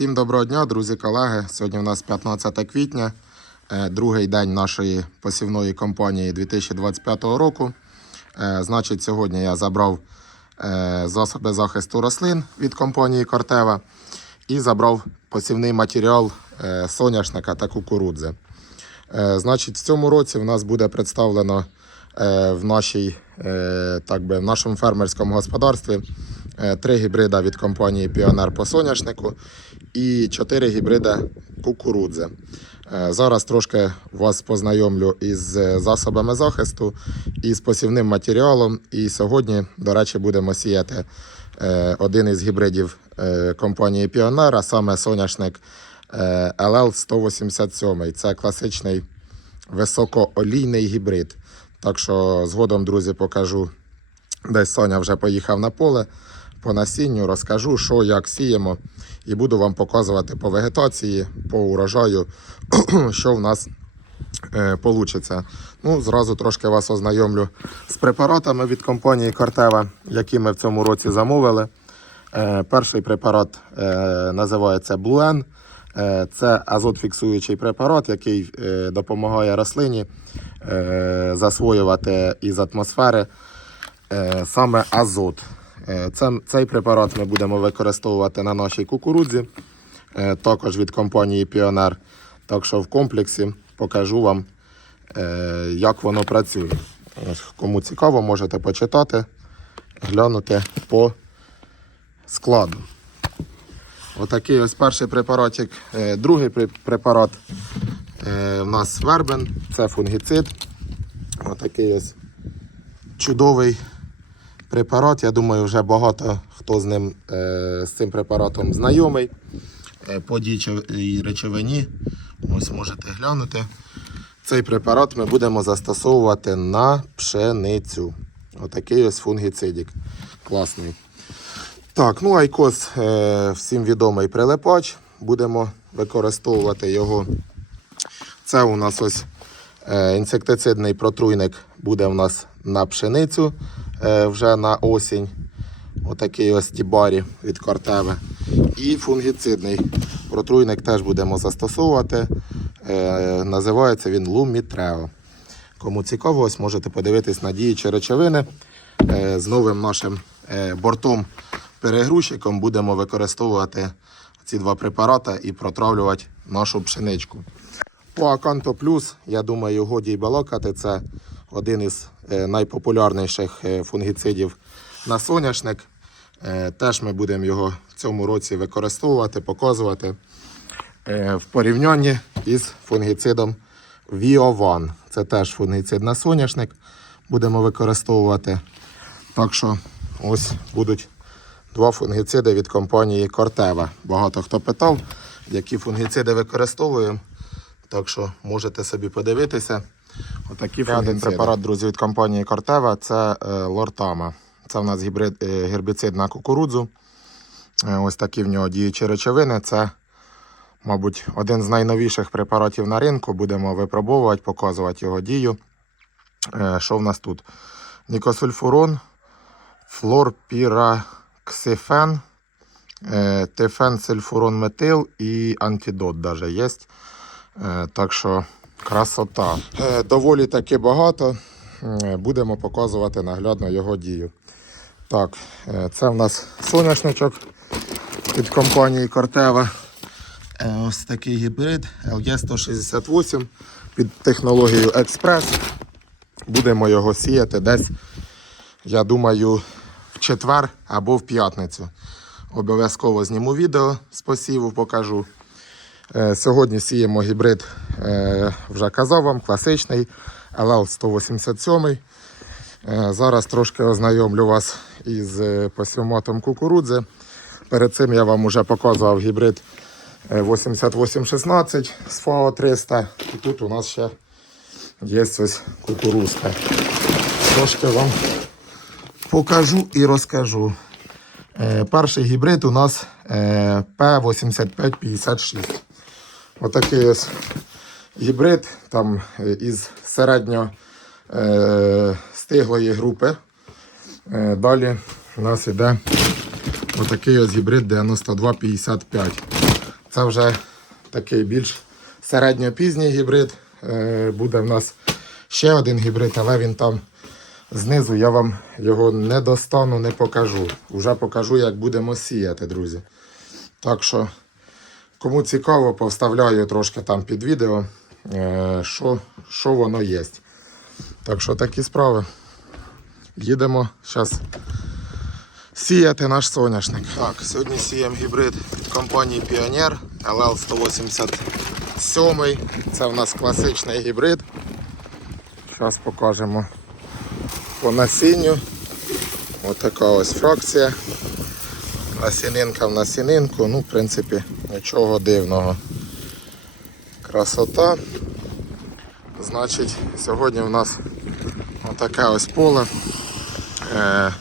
Всім доброго дня, друзі, колеги. Сьогодні у нас 15 квітня, е, другий день нашої посівної кампанії 2025 року. Е, Значить, сьогодні я забрав е, засоби захисту рослин від компанії Кортева і забрав посівний матеріал соняшника та кукурудзи. Значить, в цьому році в нас буде представлено в, нашій, е, так би, в нашому фермерському господарстві е, три гібрида від компанії Піонер по соняшнику і чотири гібрида кукурудзи. Е, Зараз трошки вас познайомлю із е, засобами захисту і з посівним матеріалом. І сьогодні, до речі, будемо сіяти е, один із гібридів е, компанії Піонер, а саме соняшник е, LL187. Це класичний високоолійний гібрид. Так що згодом, друзі, покажу. Десь Соня вже поїхав на поле по насінню, розкажу, що як сіємо, і буду вам показувати по вегетації, по урожаю, що в нас е, получиться. Ну, зразу трошки вас ознайомлю з препаратами від компанії Кортева, які ми в цьому році замовили. Е, перший препарат е, називається. Е, Це азотфіксуючий препарат, який е, допомагає рослині засвоювати із атмосфери е, саме азот. Е, цей препарат ми будемо використовувати на нашій кукурудзі, е, також від компанії Піонер. Так що в комплексі покажу вам, е, як воно працює. Кому цікаво, можете почитати, глянути по складу. Отакий ось перший препаратик. Е, Другий препарат е, у нас вербен, це фунгіцид. Отакий ось чудовий препарат. Я думаю, вже багато хто з ним е, з цим препаратом знайомий. По діючій речовині. Ось можете глянути. Цей препарат ми будемо застосовувати на пшеницю. Отакий ось фунгіцидік. Класний. Так, ну айкос е, всім відомий прилипач. Будемо використовувати його. Це у нас ось е, інсектицидний протруйник буде у нас на пшеницю е, вже на осінь. Отакий ось тібарі від кортеви. І фунгіцидний протруйник теж будемо застосовувати. Називається він Лумітрео. Кому цікаво, ось можете подивитись на діючі речовини. З новим нашим бортом перегрузчиком будемо використовувати ці два препарати і протравлювати нашу пшеничку. По Аканто Плюс, я думаю, годі й балакати. Це один із е, найпопулярніших е, фунгіцидів на соняшник. Е, Теж ми будемо його в цьому році використовувати, показувати в порівнянні із фунгіцидом Віован. Це теж фунгіцид на соняшник. Будемо використовувати. Так що ось будуть два фунгіциди від компанії Кортева. Багато хто питав, які фунгіциди використовуємо. Так що можете собі подивитися. Отакі один препарат, друзі, від компанії Кортева це е, лортама. Це в нас гібрид, е, гербіцид на кукурудзу. Е, ось такі в нього діючі речовини. Це, мабуть, один з найновіших препаратів на ринку. Будемо випробовувати, показувати його дію. Е, що в нас тут? Нікосульфурон, флорпіраксифен, е, тефенсульфурон-метил і антидот даже є. Е, Так що красота. Е, Доволі таки багато. Будемо показувати наглядно його дію. Так, це в нас соняшничок від компанії Кортева. Ось такий гібрид LG168 під технологією Експрес. Будемо його сіяти десь, я думаю, четвер або в п'ятницю. Обов'язково зніму відео з посіву, покажу. Е, Сьогодні сіємо гібрид, е, вже казав вам, класичний LL187. Е, Зараз трошки ознайомлю вас із посівмотом кукурудзи. Перед цим я вам вже показував гібрид е, 8816 з ФАО 300. І тут у нас ще є ось кукурузка. Трошки вам покажу і розкажу. Е, Перший гібрид у нас е, P8556. Отакий ось гібрид там е, із середньо е, стиглої групи. Е, Далі у нас іде отакий ось гібрид 9255. Це вже такий більш середньопізній гібрид. Е, Буде в нас ще один гібрид, але він там знизу. Я вам його не достану, не покажу. Уже покажу, як будемо сіяти, друзі. Так що, кому цікаво, повставляю трошки там під відео, е, що, що воно є. Так що такі справи. Їдемо зараз сіяти наш соняшник. Так, сьогодні сіємо гібрид від компанії Pioneer LL187. Це в нас класичний гібрид. Зараз покажемо по насінню. Отака ось фракція. Насінинка в насінинку. Ну, в принципі, нічого дивного. Красота. Значить, сьогодні в нас отаке ось поле. Е,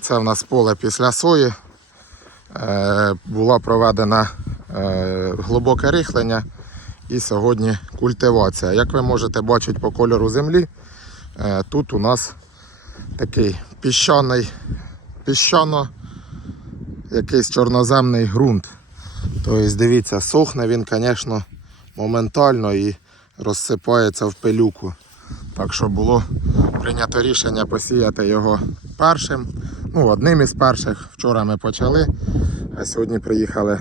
Це в нас поле після сої. Е, Була проведена е, глибоке рихлення і сьогодні культивація. Як ви можете бачити по кольору землі, тут у нас такий піщаний, піщано якийсь чорноземний ґрунт. Тобто, дивіться, сохне він, звісно, моментально і розсипається в пилюку. Так що було прийнято рішення посіяти його першим. Ну, одним із перших. Вчора ми почали, а сьогодні приїхали.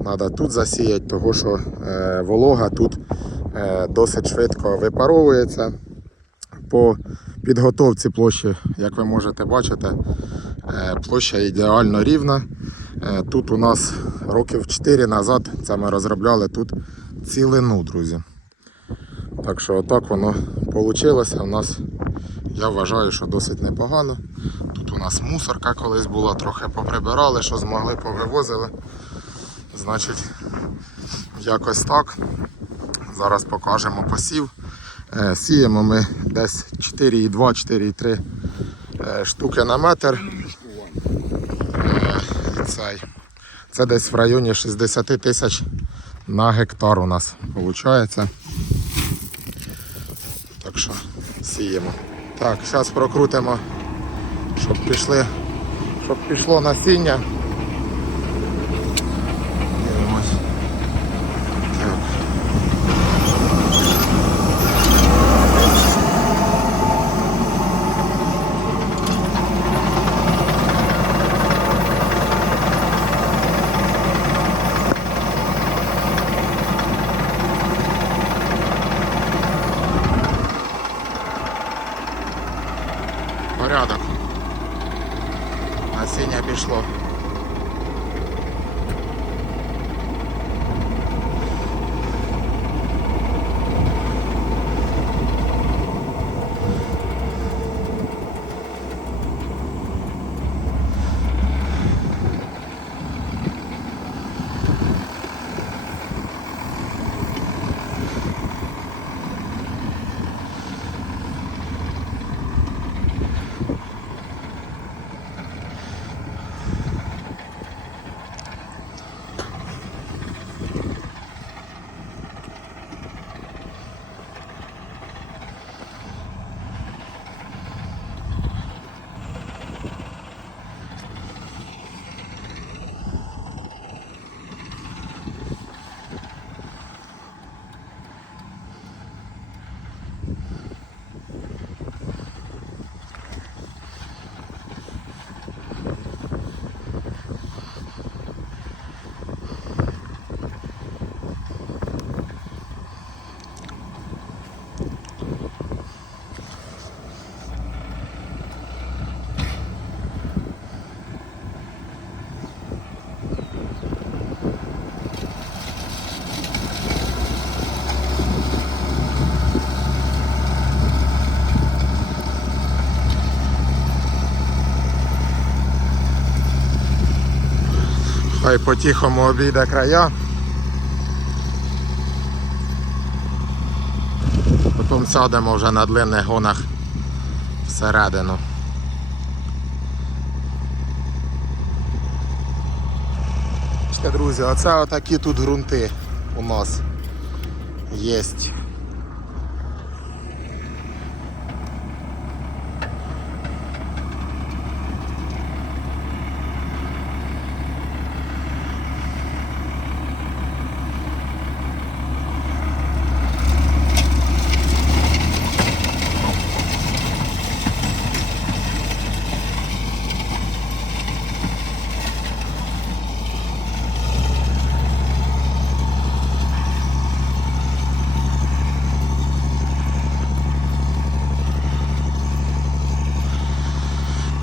Треба тут засіяти, тому що е, волога тут е, досить швидко випаровується. По підготовці площі, як ви можете бачити, е, площа ідеально рівна. Е, Тут у нас років 4 назад це ми розробляли тут цілину, друзі. Так що отак воно вийшло. У нас, я вважаю, що досить непогано. Тут у нас мусорка колись була, трохи поприбирали, що змогли, повивозили. Значить, якось так. Зараз покажемо посів. Е, Сіємо ми десь 4,2-4,3 е, штуки на метр. Е. Це десь в районі 60 тисяч на гектар у нас виходить. Так що сіємо. Так, зараз прокрутимо, щоб пішли, щоб пішло насіння. Хай по-тихому обійде края. Потім сядемо вже на длинних гонах всередину. Друзі, оце отакі тут ґрунти у нас є.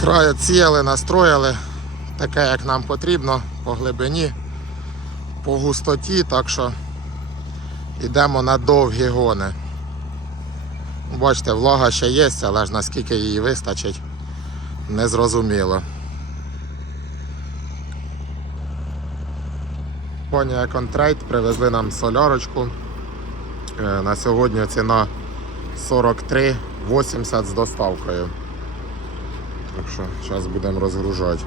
Край оціяли, настроїли таке, як нам потрібно, по глибині, по густоті, так що йдемо на довгі гони. Бачите, влага ще є, але ж наскільки її вистачить, незрозуміло. Компанія Контрейт привезли нам солярочку. Е, На сьогодні ціна 43,80 з доставкою. Так що зараз будемо розгружати.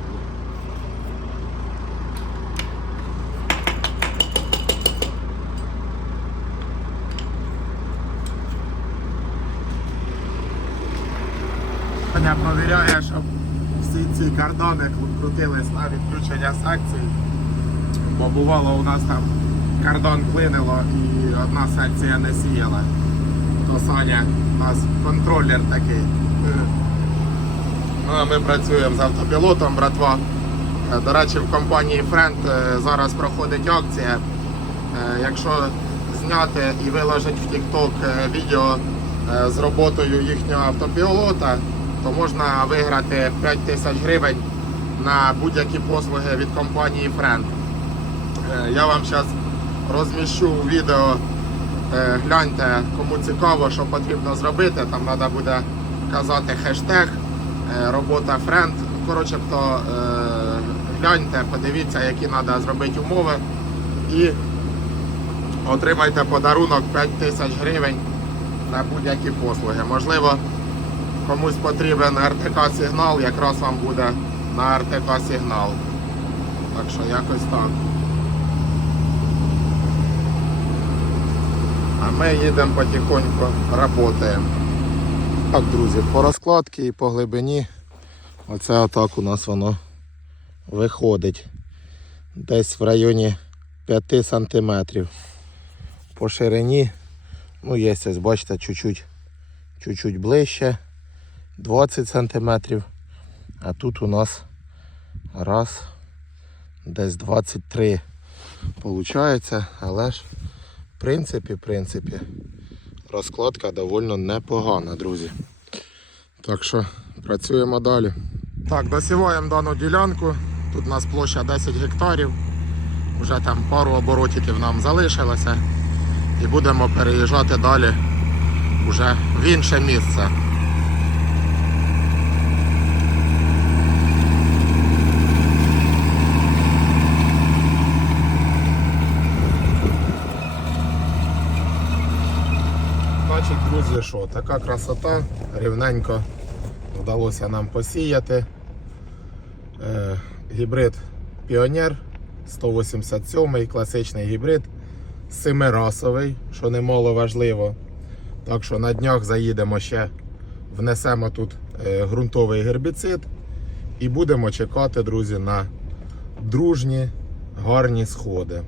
Аня провіряє, щоб всі ці кардони кру- крутились на відключення секцій. Бо бувало у нас там кордон клинило і одна секція не сіяла. То Саня у нас контролер такий. Ну, ми працюємо з автопілотом, братва. Е, До речі, в компанії Friend е, зараз проходить акція. Е, Якщо зняти і виложити в TikTok відео з роботою їхнього автопілота, то можна виграти 5 тисяч гривень на будь-які послуги від компанії Friend. Я вам зараз розміщу відео. Гляньте, кому цікаво, що потрібно зробити. Там треба буде казати хештег робота френд. Коротше, то е, гляньте, подивіться, які треба зробити умови. І отримайте подарунок 5 тисяч гривень на будь-які послуги. Можливо, комусь потрібен РТК сигнал, якраз вам буде на РТК сигнал. Так що якось так. А ми їдемо потихоньку, працюємо. Так, друзі, по розкладці і по глибині. Оце отак у нас воно виходить. Десь в районі 5 сантиметрів. По ширині, ну є ось, бачите, чуть-чуть, ближче. 20 сантиметрів. А тут у нас раз, десь 23 получається, але ж в принципі, в принципі, розкладка доволі непогана, друзі. Так що працюємо далі. Так, досіваємо дану ділянку. Тут у нас площа 10 гектарів. Вже там пару оборотів нам залишилося. І будемо переїжджати далі вже в інше місце. Значить, друзі, що, така красота, рівненько вдалося нам посіяти. Е, гібрид Піонер 187 класичний гібрид, семирасовий, що немало важливо. Так що на днях заїдемо ще, внесемо тут е, ґрунтовий гербіцид і будемо чекати, друзі, на дружні гарні сходи.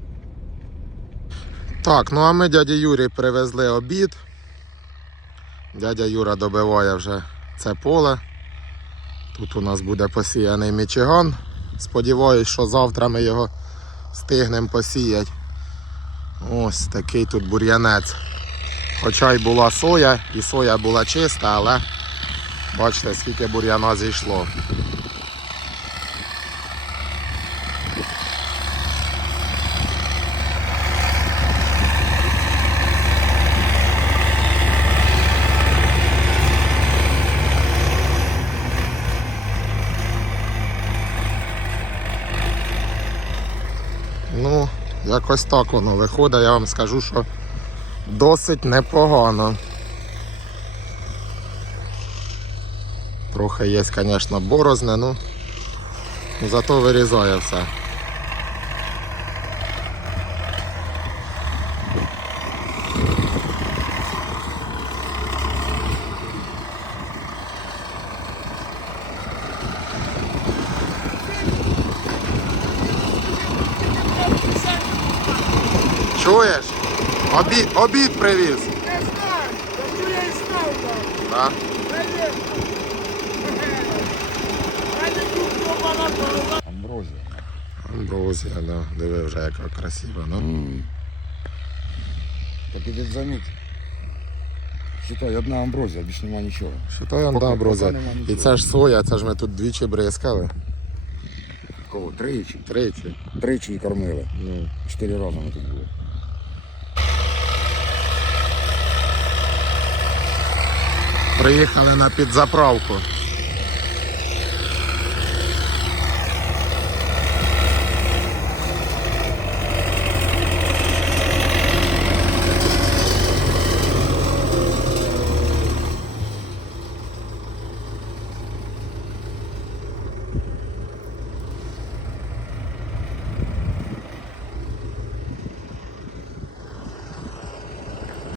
Так, ну а ми дяді Юрі привезли обід. Дядя Юра добиває вже це поле. Тут у нас буде посіяний мічиган. Сподіваюсь, що завтра ми його встигнемо посіяти. Ось такий тут бур'янець. Хоча й була соя, і соя була чиста, але бачите, скільки бур'яна зійшло. Ну, якось так воно виходить, я вам скажу, що досить непогано. Трохи є, звісно, борозне, ну зато вирізає все. Обід, привіз. Я знаю, я і став там. Да? Амброзія. Амброзія, да. Диви вже яка красива. Ну. Так іди заміть. Считай, одна амброзія, більше нема нічого. Що то я да, поки нема І нічого. це ж соя, це ж ми тут двічі бризкали. Кого? Тричі. Тричі. Тричі і кормили. Ну. Чотири рази ми тут були. Приїхали на підзаправку.